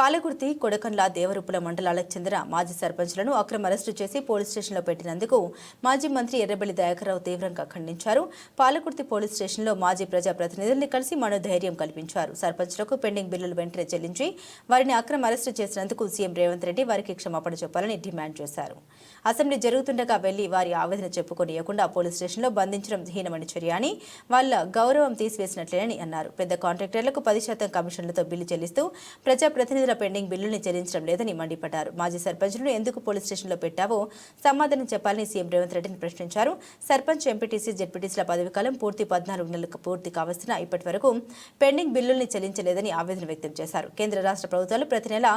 పాలకుర్తి కొడకండ్ల దేవరుపుల మండలాలకు చెందిన మాజీ సర్పంచ్లను అక్రమ అరెస్టు చేసి పోలీస్ స్టేషన్లో పెట్టినందుకు మాజీ మంత్రి ఎర్రబెల్లి దయాకర్రావు తీవ్రంగా ఖండించారు. పాలకుర్తి పోలీస్ స్టేషన్లో మాజీ ప్రజాప్రతినిధుల్ని కలిసి మనోధైర్యం కల్పించారు. సర్పంచ్లకు పెండింగ్ బిల్లులు వెంటనే చెల్లించి వారిని అక్రమ అరెస్టు చేసినందుకు సీఎం రేవంత్ రెడ్డి వారికి క్షమాపణ చెప్పాలని డిమాండ్ చేశారు. అసెంబ్లీ జరుగుతుండగా వెళ్ళి వారి ఆవేదన చెప్పుకోనియకుండా పోలీస్ స్టేషన్లో బంధించడం హీనమని చర్య అని వాళ్ళ గౌరవం తీసివేసినట్లేనని అన్నారు. పెద్ద కాంట్రాక్టర్లకు పది శాతం కమిషన్లతో బిల్లు చెల్లిస్తూ ప్రజాప్రతినిధుల రోజుల పెండింగ్ బిల్లుల్ని చెల్లించడం లేదని మండిపడ్డారు. మాజీ సర్పంచ్లను ఎందుకు పోలీస్ స్టేషన్లో పెట్టావో సమాధానం చెప్పాలని సీఎం రేవంత్ రెడ్డిని ప్రశ్నించారు. సర్పంచ్ ఎంపీటీసీ జెడ్పీటీసీల పదవీకాలం పూర్తి పద్నాలుగు నెలలకు పూర్తి కావలసిన ఇప్పటి వరకు పెండింగ్ బిల్లుల్ని చెల్లించలేదని ఆవేదన వ్యక్తం చేశారు. కేంద్ర రాష్ట్ర ప్రభుత్వాలు ప్రతి నెల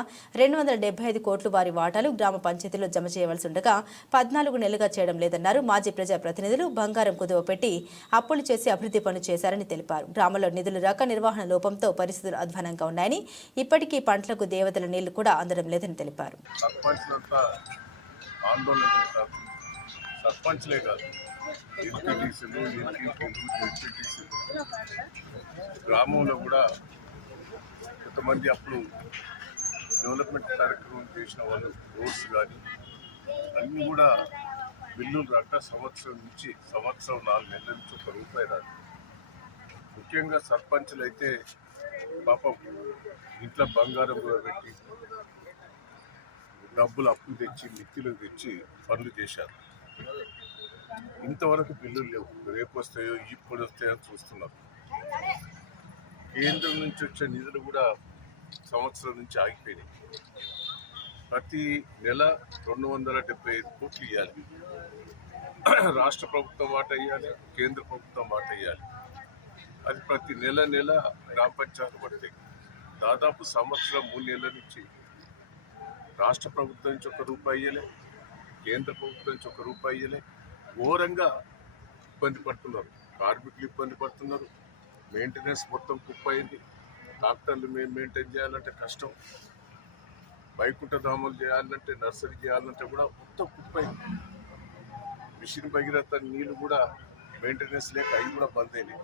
రెండు వందల డెబ్బై ఐదు కోట్లు వారి వాటాలు గ్రామ పంచాయతీలో జమ చేయవలసి ఉండగా పద్నాలుగు నెలలుగా చేయడం లేదన్నారు. మాజీ ప్రజాప్రతినిధులు బంగారం కుదువ పెట్టి అప్పులు చేసి అభివృద్ధి పనులు చేశారని తెలిపారు. గ్రామంలో నిధులు రాక నిర్వహణ లోపంతో పరిస్థితులు అధ్వానంగా ఉన్నాయని ఇప్పటికీ పంటల పంటలకు దేవతల నీళ్ళు కూడా అందడం లేదని తెలిపారు. ఆందోళన సర్పంచ్లే కాదు. ఎంపీటీసీలు జెడ్పీటీసీలు గ్రామంలో కూడా కొంతమంది అప్పుడు డెవలప్మెంట్ కార్యక్రమం చేసిన వాళ్ళు రోడ్స్ కానీ అన్నీ కూడా బిల్లులు రాక సంవత్సరం నుంచి సంవత్సరం నాలుగు నెలల నుంచి ఒక రూపాయి రాదు. ముఖ్యంగా సర్పంచ్లు అయితే పాపం ఇంట్లో బంగారం కూడా పెట్టి డబ్బులు అప్పులు తెచ్చి మిత్తిలో తెచ్చి పనులు చేశారు. ఇంతవరకు బిల్లులు లేవు. రేపు వస్తాయో ఇప్పుడు వస్తాయో చూస్తున్నారు. కేంద్రం నుంచి వచ్చే నిధులు కూడా సంవత్సరం నుంచి ఆగిపోయినాయి. ప్రతి నెల రెండు వందల డెబ్బై ఐదు కోట్లు ఇవ్వాలి రాష్ట్ర ప్రభుత్వం మాట ఇవ్వాలి కేంద్ర ప్రభుత్వం మాట ఇవ్వాలి అది ప్రతి నెల నెల గ్రామ పంచాయతీ పడతాయి దాదాపు సంవత్సరం మూడు నెలల నుంచి రాష్ట్ర ప్రభుత్వం నుంచి ఒక రూపాయి ఇయ్యలే కేంద్ర ప్రభుత్వం నుంచి ఒక రూపాయి ఇయ్యలే. ఘోరంగా ఇబ్బంది పడుతున్నారు. కార్మికులు ఇబ్బంది పడుతున్నారు. మెయింటెనెన్స్ మొత్తం కుప్పైంది. డాక్టర్లు మేము మెయింటైన్ చేయాలంటే కష్టం. వైకుంఠ చేయాలంటే నర్సరీ చేయాలంటే కూడా మొత్తం కుప్పైంది. మిషన్ భగీరథ నీళ్ళు కూడా మెయింటెనెన్స్ లేక అవి కూడా బంద్ అయినాయి.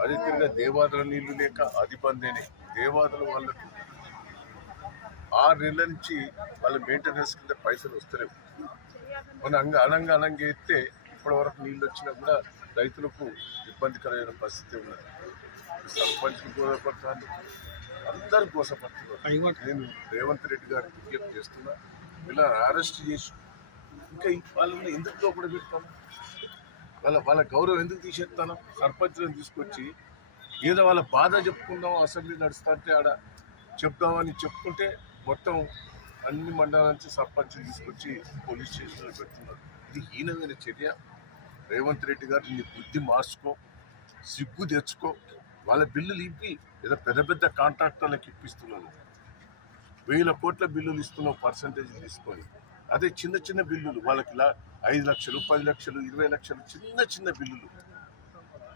అదే తిరిగి దేవాదుల నీళ్ళు లేక అది బందేనే అయినాయి దేవాదుల వాళ్ళకు ఆరు నెలల నుంచి వాళ్ళ మెయింటెనెన్స్ కింద పైసలు వస్తలేవు. మన అంగ అనంగా అనంగా ఎత్తే ఇప్పటి వరకు నీళ్ళు వచ్చినా కూడా రైతులకు ఇబ్బందికరమైన పరిస్థితి ఉన్నది. సర్పంచ్లు గోసపడుతున్నారు అందరూ గోసపడుతున్నారు. నేను రేవంత్ రెడ్డి గారికి విజ్ఞప్తి చేస్తున్నా. ఇలా అరెస్ట్ చేసి ఇంకా వాళ్ళని ఎందుకు లోపల పెడతాను వాళ్ళ వాళ్ళ గౌరవం ఎందుకు తీసేస్తాను? సర్పంచ్లను తీసుకొచ్చి ఏదో వాళ్ళ బాధ చెప్పుకుందాం అసెంబ్లీ నడుస్తుంటే ఆడ చెప్దామని చెప్పుకుంటే మొత్తం అన్ని మండలాల నుంచి సర్పంచ్ తీసుకొచ్చి పోలీస్ స్టేషన్లో పెడుతున్నారు. ఇది హీనమైన చర్య. రేవంత్ రెడ్డి గారు నీ బుద్ధి మార్చుకో సిగ్గు తెచ్చుకో. వాళ్ళ బిల్లులు ఇప్పి ఏదో పెద్ద పెద్ద కాంట్రాక్టర్లకు ఇప్పిస్తున్నాను వేల కోట్ల బిల్లులు ఇస్తున్నావు పర్సంటేజ్ తీసుకొని. అదే చిన్న చిన్న బిల్లులు వాళ్ళకి ఐదు లక్షలు పది లక్షలు ఇరవై లక్షలు చిన్న చిన్న బిల్లులు.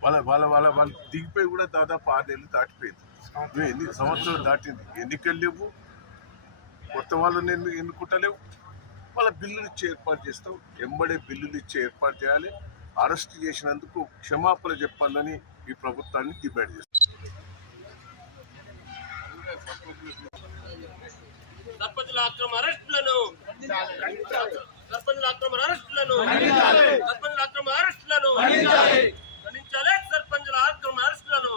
వాళ్ళ వాళ్ళ వాళ్ళ వాళ్ళు దిగిపోయి కూడా దాదాపు ఆరేళ్ళు దాటిపోయింది. ఎన్ని సంవత్సరాలు దాటింది? ఎన్నికలు లేవు. కొత్త వాళ్ళని ఎన్ను ఎన్నుకుంటలేవు. వాళ్ళ బిల్లులు ఇచ్చే ఏర్పాటు చేస్తాం ఎంబడే బిల్లులు ఇచ్చే ఏర్పాటు చేయాలి. అరెస్ట్ చేసినందుకు క్షమాపణ చెప్పాలని ఈ ప్రభుత్వాన్ని డిమాండ్ చేస్తాం. అక్రమ అరెస్టులను సర్పంచుల అక్రమ అరెస్టులను సర్పంచుల అక్రమ అరెస్టులను ఖండించాలి. సర్పంచుల అక్రమ అరెస్టులను